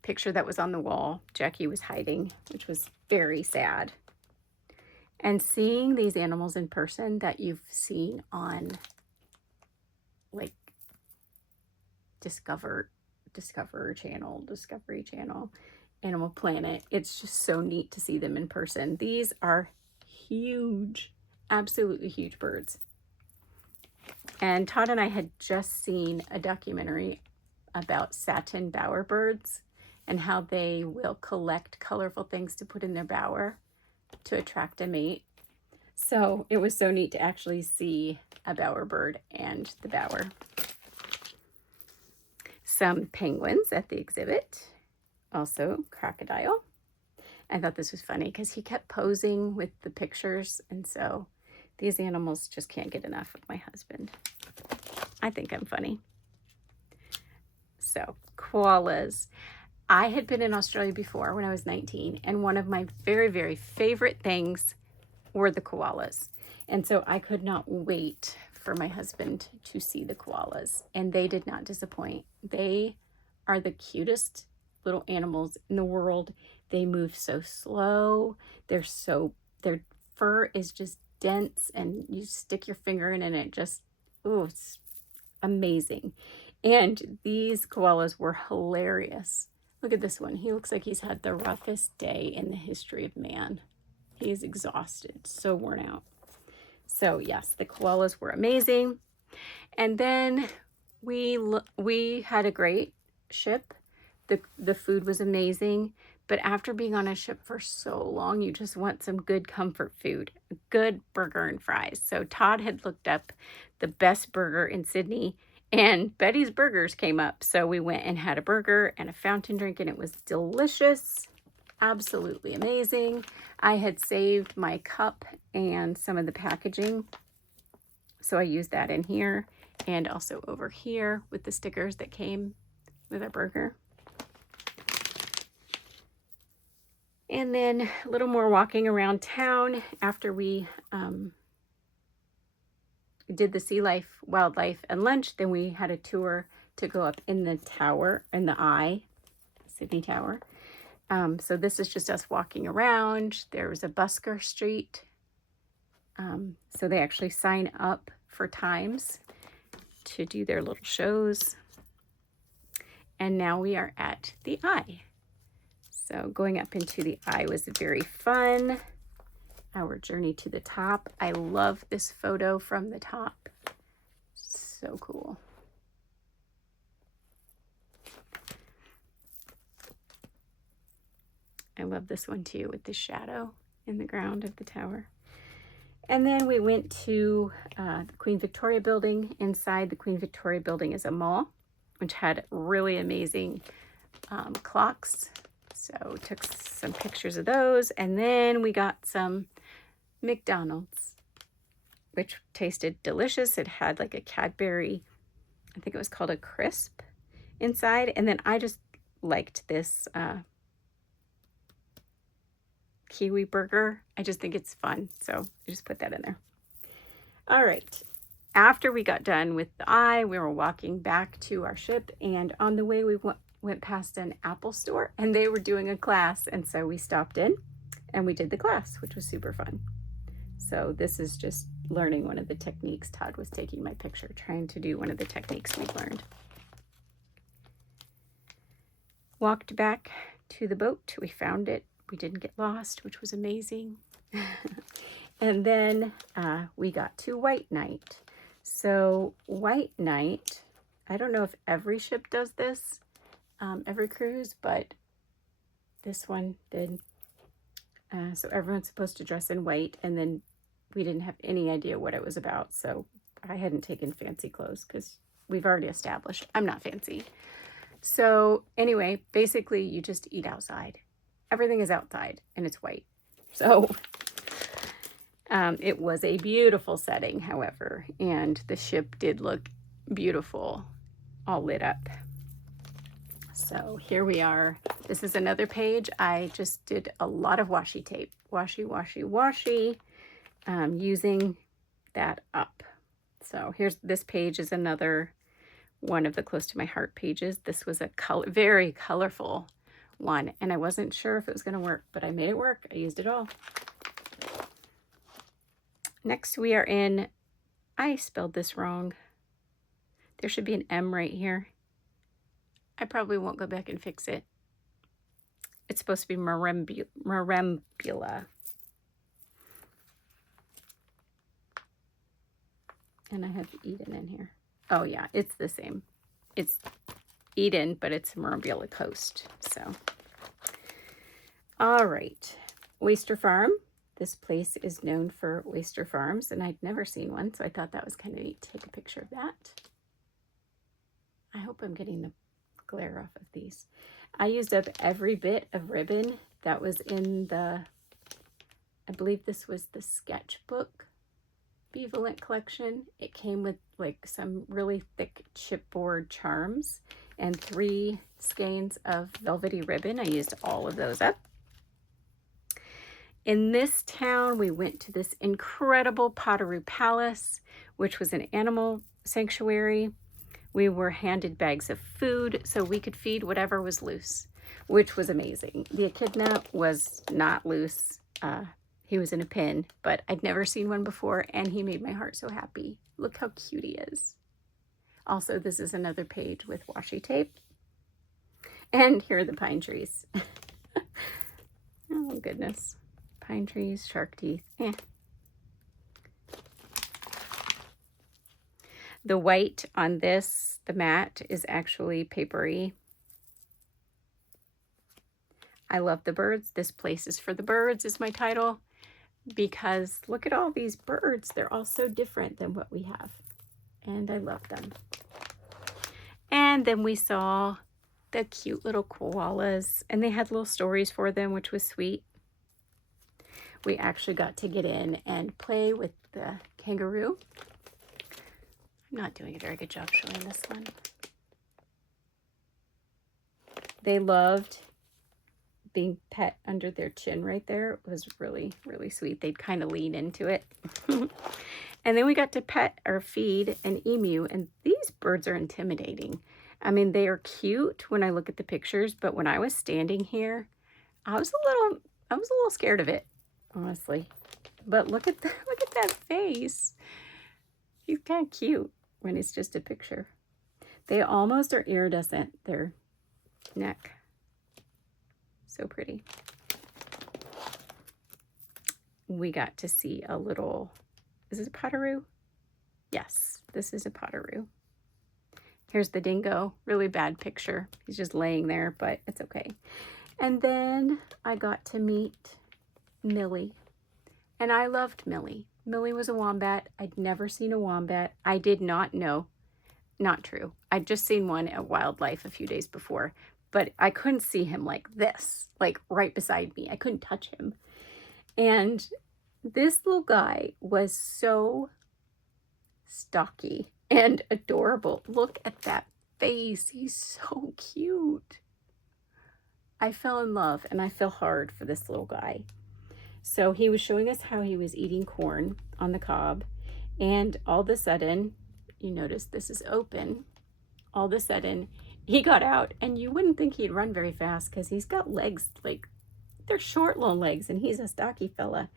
picture that was on the wall. Jackie was hiding, which was very sad. And seeing these animals in person that you've seen on like Discovery Channel, Animal Planet, it's just so neat to see them in person. These are huge. Absolutely huge birds. And Todd and I had just seen a documentary about satin bowerbirds and how they will collect colorful things to put in their bower to attract a mate. So it was so neat to actually see a bowerbird and the bower. Some penguins at the exhibit, also crocodile. I thought this was funny because he kept posing with the pictures, and so these animals just can't get enough of my husband. I think I'm funny. So, koalas. I had been in Australia before when I was 19, and one of my very, very favorite things were the koalas. And so I could not wait for my husband to see the koalas, and they did not disappoint. They are the cutest little animals in the world. They move so slow. Their fur is just dense, and you stick your finger in and it just, oh, it's amazing. And these koalas were hilarious. Look at this one. He looks like he's had the roughest day in the history of man. He is exhausted, so worn out. So yes, the koalas were amazing. And then we had a great ship. The food was amazing. But after being on a ship for so long, you just want some good comfort food, a good burger and fries. So Todd had looked up the best burger in Sydney, and Betty's Burgers came up. So we went and had a burger and a fountain drink, and it was delicious. Absolutely amazing. I had saved my cup and some of the packaging, so I used that in here and also over here with the stickers that came with our burger. And then a little more walking around town after we did the sea life, wildlife, and lunch. Then we had a tour to go up in the tower, in the eye, Sydney Tower. So this is just us walking around. There's a busker street. So they actually sign up for times to do their little shows. And now we are at the eye. So going up into the eye was very fun. Our journey to the top. I love this photo from the top. So cool. I love this one too, with the shadow in the ground of the tower. And then we went to the Queen Victoria building. Inside the Queen Victoria building is a mall, which had really amazing clocks. So took some pictures of those. And then we got some McDonald's, which tasted delicious. It had like a Cadbury, I think it was called a crisp inside. And then I just liked this kiwi burger. I just think it's fun. So I just put that in there. All right. After we got done with the eye, we were walking back to our ship, and on the way we went past an Apple store, and they were doing a class, and so we stopped in and we did the class, which was super fun. So this is just learning one of the techniques. Todd was taking my picture, trying to do one of the techniques we learned. Walked back to the boat. We found it. We didn't get lost, which was amazing. And then we got to White Night. So White Night, I don't know if every ship does this, every cruise, but this one did. So everyone's supposed to dress in white, and then we didn't have any idea what it was about. So I hadn't taken fancy clothes because we've already established I'm not fancy. So anyway, basically you just eat outside. Everything is outside and it's white. So it was a beautiful setting, however, and the ship did look beautiful, all lit up. So here we are. This is another page. I just did a lot of washi tape. Washi, washi, washi, using that up. So this page is another one of the close to my heart pages. This was a very colorful one, and I wasn't sure if it was going to work, but I made it work. I used it all. Next we are in, I spelled this wrong. There should be an M right here. I probably won't go back and fix it. It's supposed to be Marembula. And I have Eden in here. Oh yeah, it's the same. It's Eden, but it's Marembula Coast. So, all right. Oyster Farm. This place is known for oyster farms, and I'd never seen one, so I thought that was kind of neat to take a picture of that. I hope I'm getting the glare off of these. I used up every bit of ribbon that was in the, I believe this was the sketchbook Bevolent collection. It came with like some really thick chipboard charms and 3 skeins of velvety ribbon. I used all of those up. In this town, we went to this incredible Pottery Palace, which was an animal sanctuary. We were handed bags of food so we could feed whatever was loose, which was amazing. The echidna was not loose. He was in a pen, but I'd never seen one before, and he made my heart so happy. Look how cute he is. Also, this is another page with washi tape. And here are the pine trees. Oh, goodness. Pine trees, shark teeth. The white on this, the mat, is actually papery. I love the birds. This place is for the birds is my title, because look at all these birds. They're all so different than what we have, and I love them. And then we saw the cute little koalas, and they had little stories for them, which was sweet. We actually got to get in and play with the kangaroo. I'm not doing a very good job showing this one. They loved being pet under their chin right there. It was really, really sweet. They'd kind of lean into it. And then we got to pet or feed an emu, and these birds are intimidating. I mean, they are cute when I look at the pictures, but when I was standing here, I was a little scared of it, honestly. But look at that face. He's kind of cute when it's just a picture. They almost are iridescent, their neck. So pretty. We got to see a little, is this a potaroo? Yes, this is a potaroo. Here's the dingo. Really bad picture. He's just laying there, but it's okay. And then I got to meet Millie. And I loved Millie. Millie was a wombat. I'd never seen a wombat. I did not know. Not true. I'd just seen one at Wildlife a few days before, but I couldn't see him like this, like right beside me. I couldn't touch him. And this little guy was so stocky and adorable. Look at that face. He's so cute. I fell in love, and I feel hard for this little guy. So he was showing us how he was eating corn on the cob, and all of a sudden, you notice this is open. All of a sudden, he got out, and you wouldn't think he'd run very fast because he's got legs, like they're short little legs, and he's a stocky fella.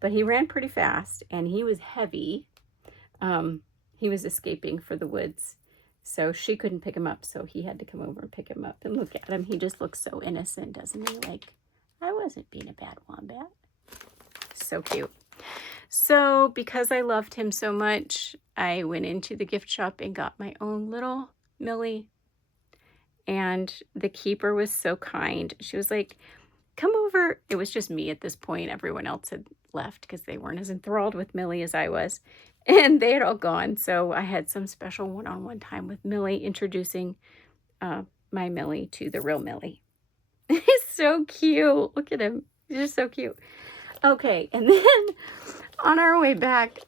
But he ran pretty fast, and he was heavy. He was escaping for the woods, so she couldn't pick him up, so he had to come over and pick him up. And look at him. He just looks so innocent, doesn't he? Like, I wasn't being a bad wombat. So cute. So because I loved him so much, I went into the gift shop and got my own little Millie. And the keeper was so kind. She was like, come over. It was just me at this point. Everyone else had left because they weren't as enthralled with Millie as I was. And they had all gone. So I had some special one-on-one time with Millie, introducing my Millie to the real Millie. He's so cute. Look at him. He's just so cute. Okay, and then on our way back,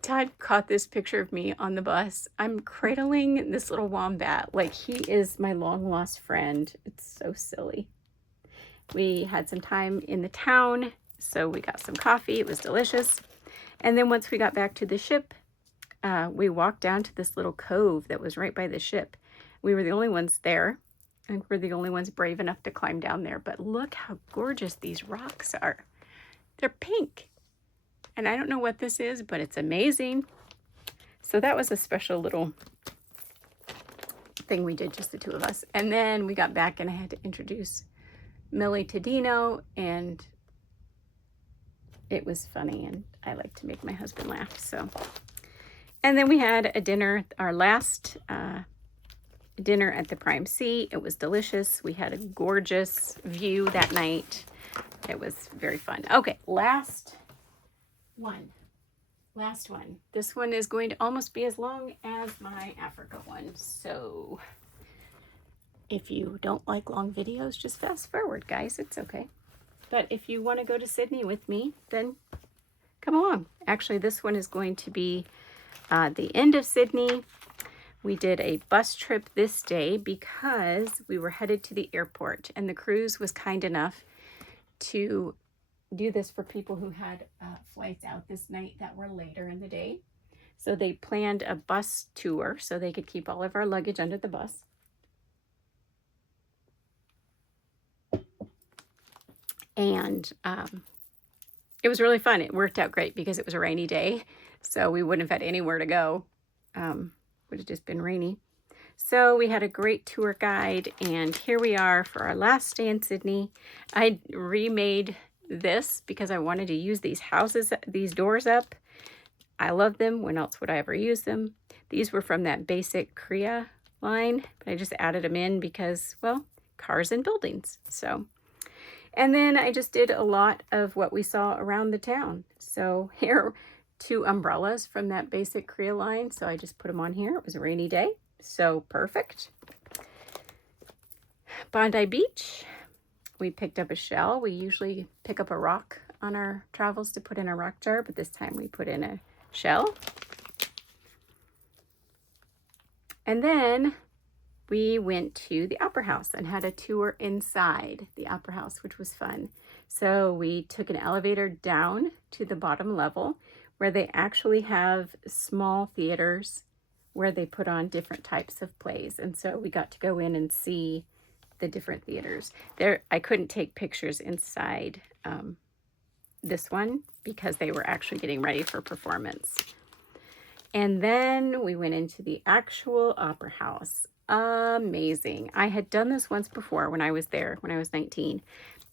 Todd caught this picture of me on the bus. I'm cradling this little wombat like he is my long-lost friend. It's so silly. We had some time in the town, so we got some coffee. It was delicious. And then once we got back to the ship, we walked down to this little cove that was right by the ship. We were the only ones there. I think we're the only ones brave enough to climb down there. But look how gorgeous these rocks are. They're pink. And I don't know what this is, but it's amazing. So that was a special little thing we did, just the two of us. And then we got back and I had to introduce Millie to Dino, and it was funny, and I like to make my husband laugh. So, and then we had a dinner, our last dinner at the Prime Sea. It was delicious. We had a gorgeous view that night. It was very fun. Okay, last one. This one is going to almost be as long as my Africa one. So if you don't like long videos, just fast forward, guys. It's okay. But if you want to go to Sydney with me, then come along. Actually, this one is going to be the end of Sydney. We did a bus trip this day because we were headed to the airport, and the cruise was kind enough to do this for people who had flights out this night that were later in the day. So they planned a bus tour so they could keep all of our luggage under the bus. And it was really fun. It worked out great because it was a rainy day, so we wouldn't have had anywhere to go. Would have just been rainy. So we had a great tour guide, and here we are for our last day in Sydney. I remade this because I wanted to use these doors up. I love them. When else would I ever use them? These were from that basic Korea line, but I just added them in because, well, cars and buildings. So, and then I just did a lot of what we saw around the town. So here are 2 umbrellas from that basic Korea line. So I just put them on here. It was a rainy day, so perfect. Bondi Beach, we picked up a shell. We usually pick up a rock on our travels to put in a rock jar, but this time we put in a shell. And then we went to the Opera House and had a tour inside the Opera House, which was fun. So we took an elevator down to the bottom level where they actually have small theaters where they put on different types of plays. And so we got to go in and see the different theaters. There, I couldn't take pictures inside this one because they were actually getting ready for performance. And then we went into the actual Opera House. Amazing. I had done this once before when I was there, when I was 19.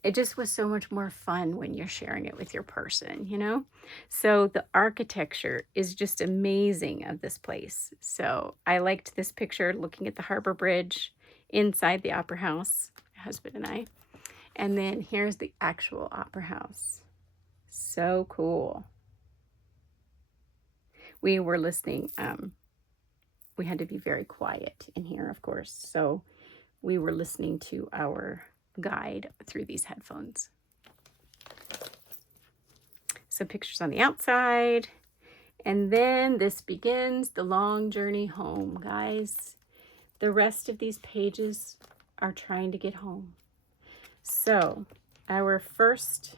It just was so much more fun when you're sharing it with your person, you know? So the architecture is just amazing of this place. So I liked this picture looking at the Harbor Bridge inside the Opera House, my husband and I. And then here's the actual Opera House. So cool. We were listening. We had to be very quiet in here, of course. So we were listening to our guide through these headphones. So pictures on the outside. And then this begins the long journey home, guys. The rest of these pages are trying to get home. So our first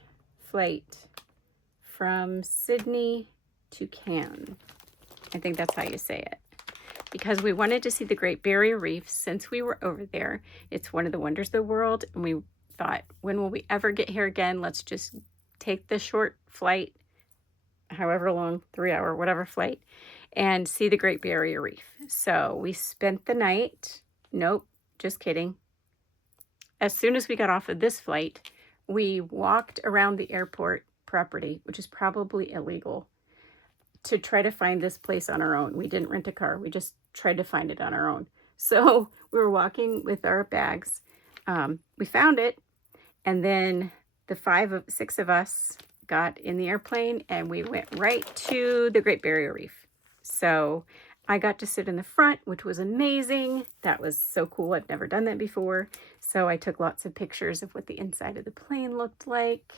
flight from Sydney to Cannes. I think that's how you say it. Because we wanted to see the Great Barrier Reef since we were over there. It's one of the wonders of the world. And we thought, when will we ever get here again? Let's just take the short flight, however long, 3-hour, whatever flight, and see the Great Barrier Reef. So we spent the night. Nope, just kidding. As soon as we got off of this flight, we walked around the airport property, which is probably illegal, to try to find this place on our own. We didn't rent a car. We just tried to find it on our own. So we were walking with our bags. We found it. And then the 6 of us got in the airplane and we went right to the Great Barrier Reef. So I got to sit in the front, which was amazing. That was so cool. I've never done that before. So I took lots of pictures of what the inside of the plane looked like,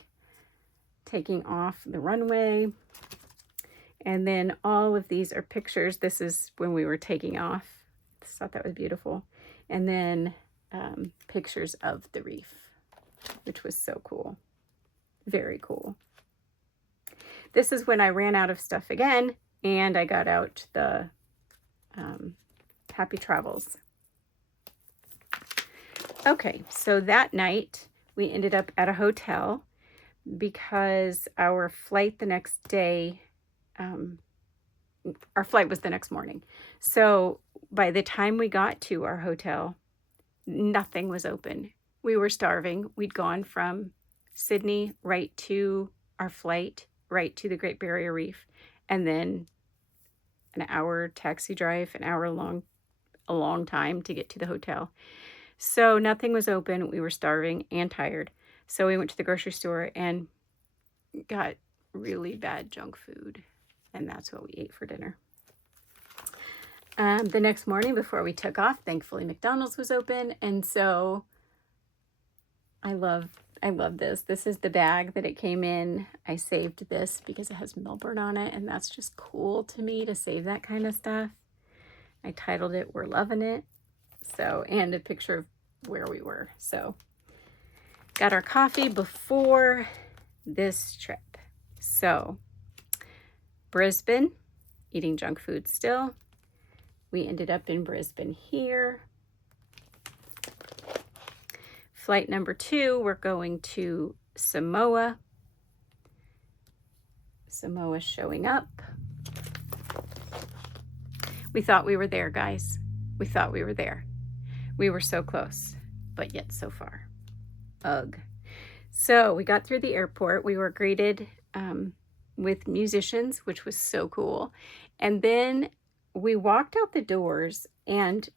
taking off the runway. And then all of these are pictures. This is when we were taking off. I thought that was beautiful. And then pictures of the reef, which was so cool. Very cool. This is when I ran out of stuff again, and I got out the Happy Travels. Okay, so that night we ended up at a hotel because our flight the next day, our flight was the next morning. So by the time we got to our hotel, nothing was open. We were starving. We'd gone from Sydney right to our flight, right to the Great Barrier Reef, and then an hour taxi drive, an hour long, a long time to get to the hotel. So nothing was open. We were starving and tired. So we went to the grocery store and got really bad junk food. And that's what we ate for dinner. The next morning before we took off, thankfully McDonald's was open. And so I love this. This is the bag that it came in. I saved this because it has Melbourne on it. And that's just cool to me to save that kind of stuff. I titled it, We're Loving It. So, and a picture of where we were. So got our coffee before this trip. So Brisbane, eating junk food still. We ended up in Brisbane here. Flight number 2, we're going to Samoa. Samoa's showing up. We thought we were there, guys. We thought we were there. We were so close, but yet so far. Ugh. So we got through the airport. We were greeted with musicians, which was so cool. And then we walked out the doors and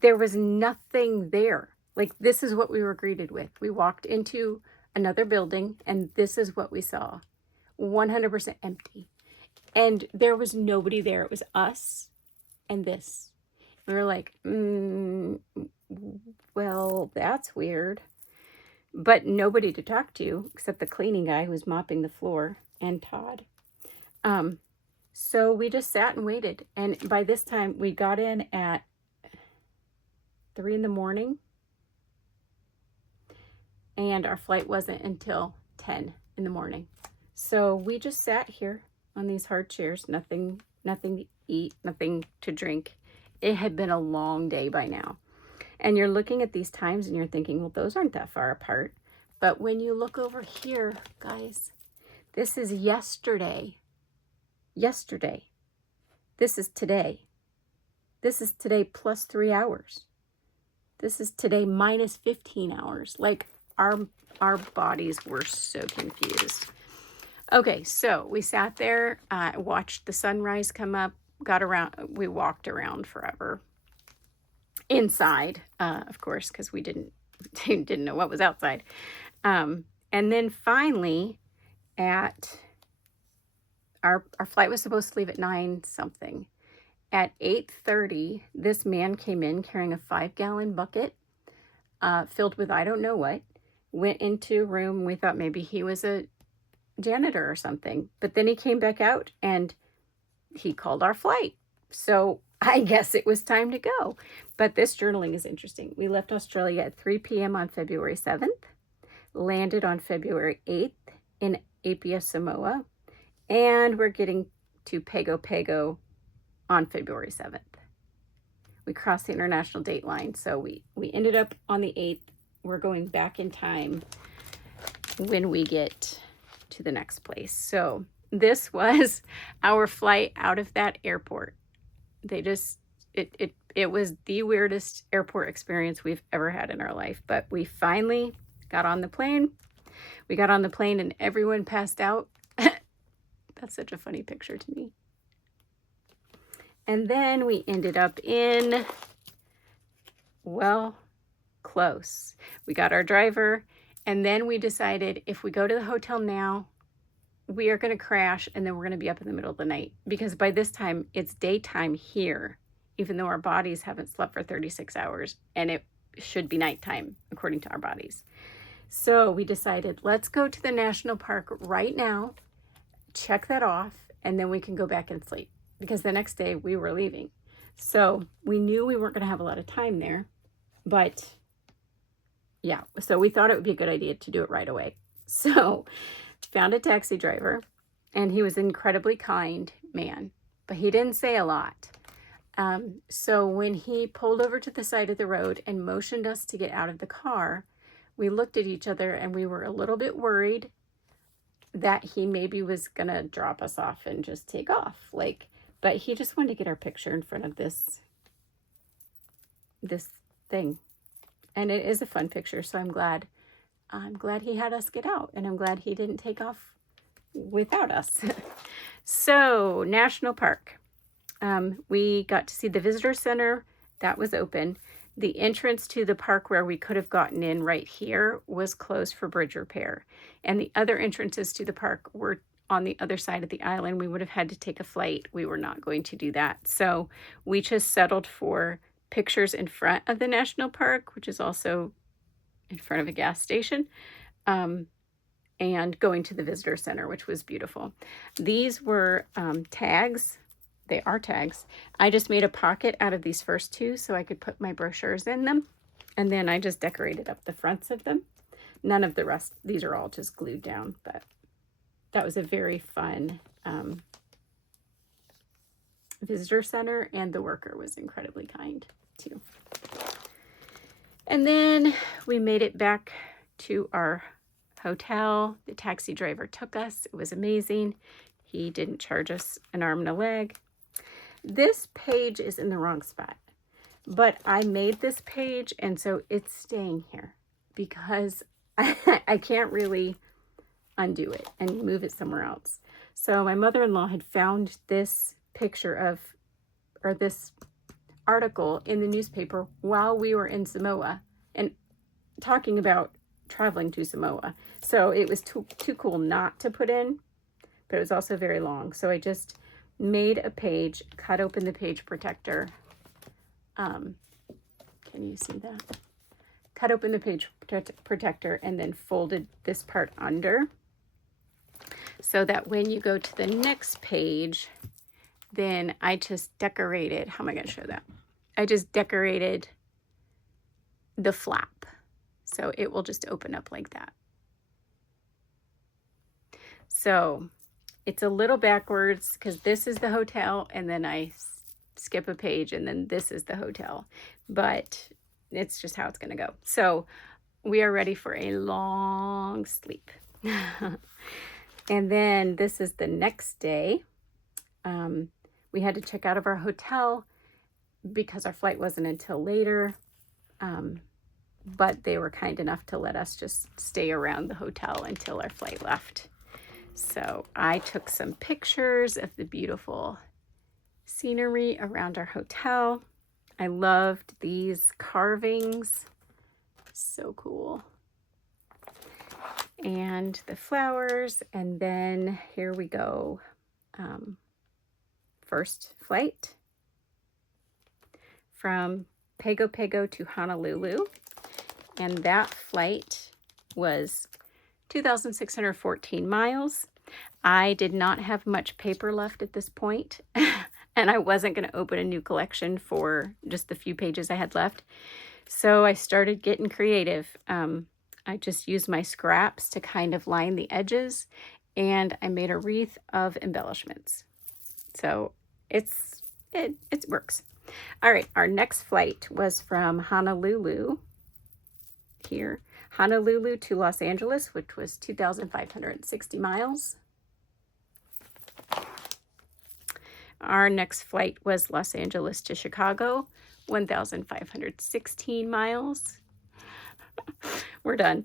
there was nothing there. Like, this is what we were greeted with. We walked into another building and this is what we saw. 100% empty. And there was nobody there. It was us and this. We were like, well, that's weird. But nobody to talk to except the cleaning guy who was mopping the floor and Todd. So we just sat and waited. And by this time, we got in at 3 in the morning. And our flight wasn't until 10 in the morning. So we just sat here on these hard chairs, nothing to eat, nothing to drink. It had been a long day by now. And you're looking at these times and you're thinking, well, those aren't that far apart. But when you look over here, guys, this is yesterday. Yesterday. This is today. This is today plus 3 hours. This is today minus 15 hours. Like, our bodies were so confused. Okay, so we sat there, watched the sunrise come up, got around, we walked around forever. Inside, of course, because we didn't know what was outside. And then finally, at our flight was supposed to leave at 9 something. At 8:30, this man came in carrying a 5-gallon bucket filled with I don't know what. Went into a room. We thought maybe he was a janitor or something. But then he came back out and he called our flight. So I guess it was time to go. But this journaling is interesting. We left Australia at 3 p.m. on February 7th, landed on February 8th in Apia, Samoa, and we're getting to Pago Pago on February 7th. We crossed the international date line, so we ended up on the 8th. We're going back in time when we get to the next place. So this was our flight out of that airport. They just, it was the weirdest airport experience we've ever had in our life. But we finally got on the plane. We got on the plane and everyone passed out. That's such a funny picture to me. And then we ended up in, well, close. We got our driver, and then we decided if we go to the hotel now, we are going to crash, and then we're going to be up in the middle of the night. Because by this time, it's daytime here, even though our bodies haven't slept for 36 hours, and it should be nighttime, according to our bodies. So we decided, let's go to the national park right now, check that off, and then we can go back and sleep. Because the next day we were leaving. So we knew we weren't going to have a lot of time there. But yeah, so we thought it would be a good idea to do it right away. So found a taxi driver, and he was an incredibly kind man, but he didn't say a lot. So when he pulled over to the side of the road and motioned us to get out of the car, we looked at each other and we were a little bit worried that he maybe was going to drop us off and just take off. But he just wanted to get our picture in front of this thing. And it is a fun picture, so I'm glad he had us get out, and I'm glad he didn't take off without us. So, National Park. We got to see the visitor center. That was open. The entrance to the park where we could have gotten in right here was closed for bridge repair. And the other entrances to the park were on the other side of the island. We would have had to take a flight. We were not going to do that. So we just settled for pictures in front of the national park, which is also in front of a gas station, and going to the visitor center, which was beautiful. These were tags. They are tags. I just made a pocket out of these first two so I could put my brochures in them. And then I just decorated up the fronts of them. None of the rest, these are all just glued down, but that was a very fun visitor center, and the worker was incredibly kind too. And then we made it back to our hotel. The taxi driver took us. It was amazing. He didn't charge us an arm and a leg. This page is in the wrong spot, but I made this page, and so it's staying here because I can't really undo it and move it somewhere else. So my mother-in-law had found this picture of, or this article in the newspaper while we were in Samoa and talking about traveling to Samoa. So it was too cool not to put in, but it was also very long. So I just made a page, cut open the page protector. Can you see that? Cut open the page protector and then folded this part under so that when you go to the next page, then I just decorated, how am I going to show that? I just decorated the flap. So it will just open up like that. So it's a little backwards because this is the hotel and then I skip a page and then this is the hotel. But it's just how it's going to go. So we are ready for a long sleep. And then this is the next day. We had to check out of our hotel because our flight wasn't until later. But they were kind enough to let us just stay around the hotel until our flight left. So I took some pictures of the beautiful scenery around our hotel. I loved these carvings. So cool. And the flowers, and then here we go. First flight from Pago Pago to Honolulu. And that flight was 2,614 miles. I did not have much paper left at this point, and I wasn't going to open a new collection for just the few pages I had left. So I started getting creative. I just used my scraps to kind of line the edges, and I made a wreath of embellishments. So it works. All right, our next flight was from Honolulu here. Honolulu to Los Angeles, which was 2,560 miles. Our next flight was Los Angeles to Chicago, 1,516 miles. We're done.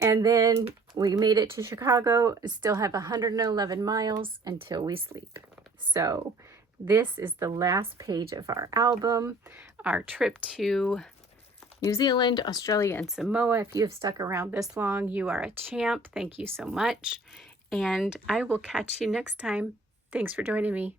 And then we made it to Chicago, still have 111 miles until we sleep. So this is the last page of our album, our trip to New Zealand, Australia, and Samoa. If you have stuck around this long, you are a champ. Thank you so much. And I will catch you next time. Thanks for joining me.